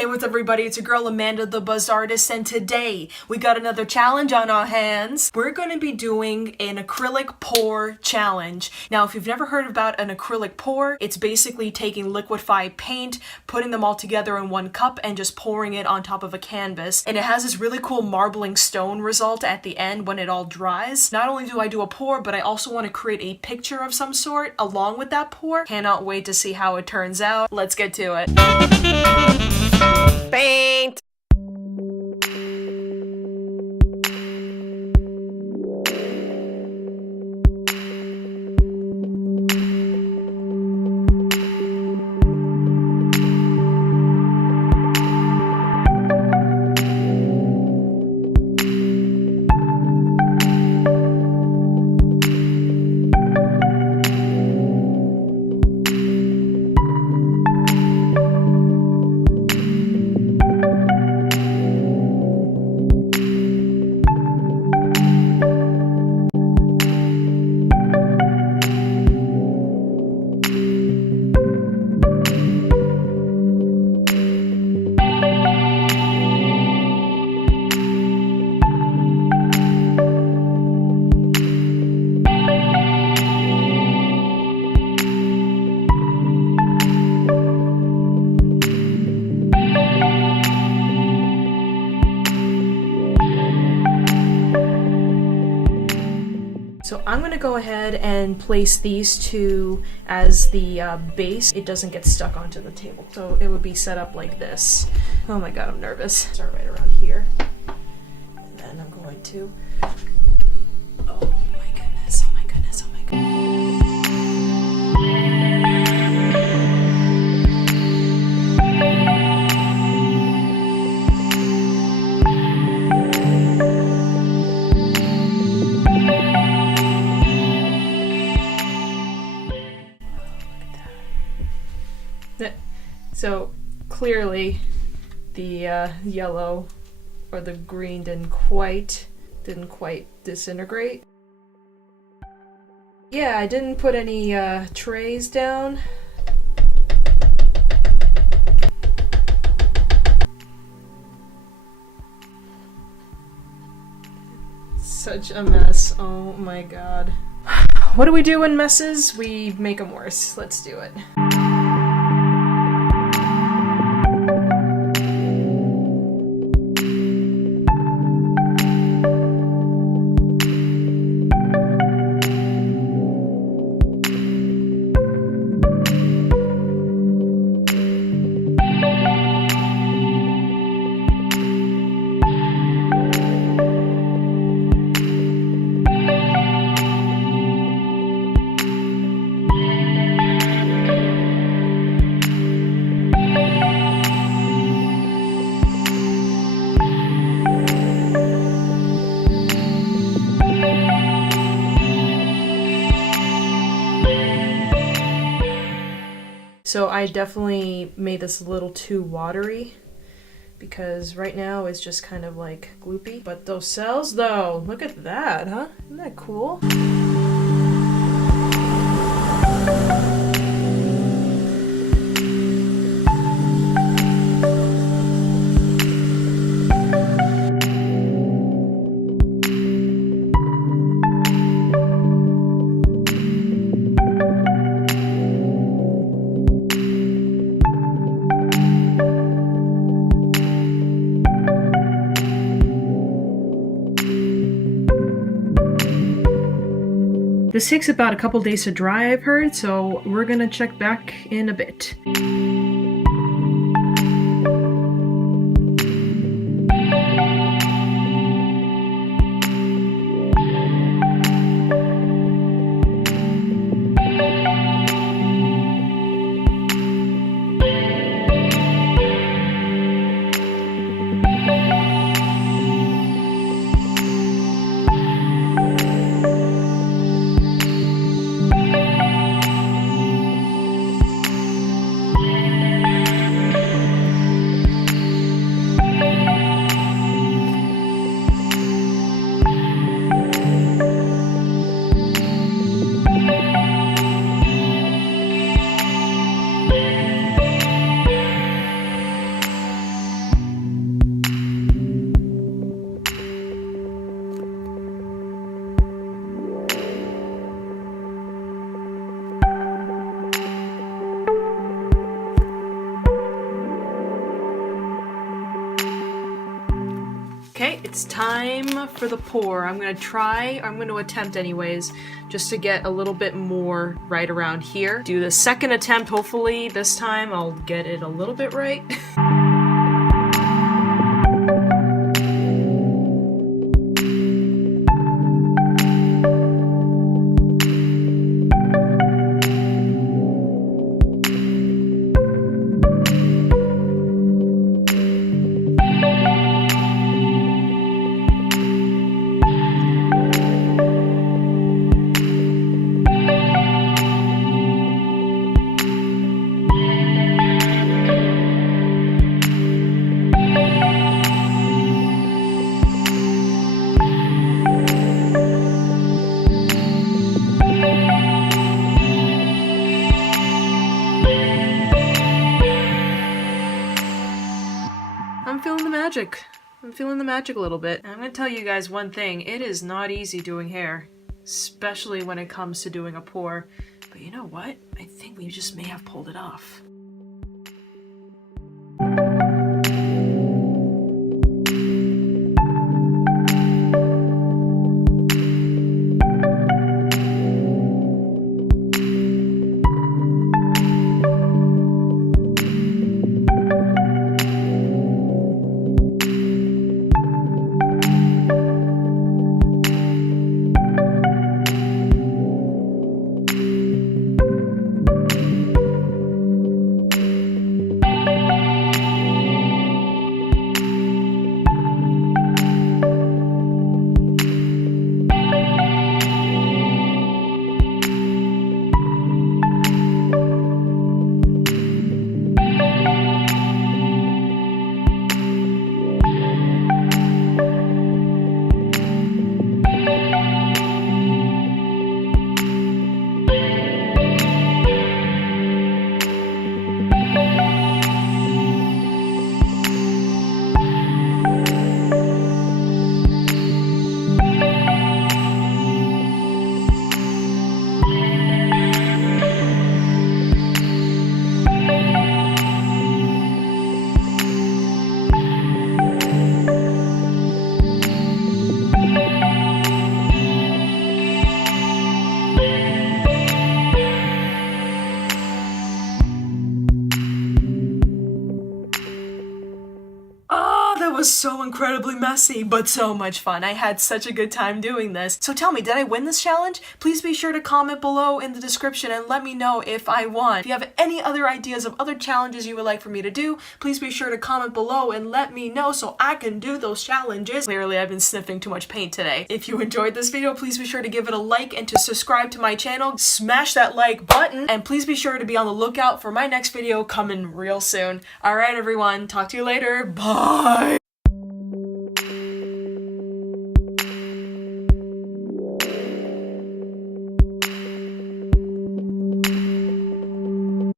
Hey, what's up everybody? It's your girl Amanda the Buzz Artist, and today we got another challenge on our hands. We're going to be doing an acrylic pour challenge. Now, if you've never heard about an acrylic pour, it's basically taking liquefied paint, putting them all together in one cup, and just pouring it on top of a canvas. And it has this really cool marbling stone result at the end when it all dries. Not only do I do a pour, but I also want to create a picture of some sort along with that pour. Cannot wait to see how it turns out. Let's get to it. Paint! So I'm going to go ahead and place these two as the base. It doesn't get stuck onto the table. So it would be set up like this. Oh my god, I'm nervous. Start right around here. And then I'm going to... Oh my goodness, oh my goodness, oh my goodness. So clearly the yellow or the green didn't quite disintegrate. Yeah, I didn't put any trays down. Such a mess. Oh my god. What do we do in messes? We make them worse. Let's do it. So I definitely made this a little too watery because right now it's just kind of like gloopy. But those cells though, look at that, huh? Isn't that cool? This takes about a couple days to dry, I've heard, so we're gonna check back in a bit. Okay, it's time for the pour. I'm gonna attempt anyways, just to get a little bit more right around here. Do the second attempt, hopefully this time I'll get it a little bit right. I'm feeling the magic a little bit. I'm gonna tell you guys one thing, it is not easy doing hair, especially when it comes to doing a pour. But you know what? I think we just may have pulled it off. Was so incredibly messy, but so much fun. I had such a good time doing this. So tell me, did I win this challenge? Please be sure to comment below in the description and let me know if I won. If you have any other ideas of other challenges you would like for me to do, please be sure to comment below and let me know so I can do those challenges. Clearly, I've been sniffing too much paint today. If you enjoyed this video, please be sure to give it a like and to subscribe to my channel. Smash that like button, and please be sure to be on the lookout for my next video coming real soon. Alright everyone, talk to you later. Bye!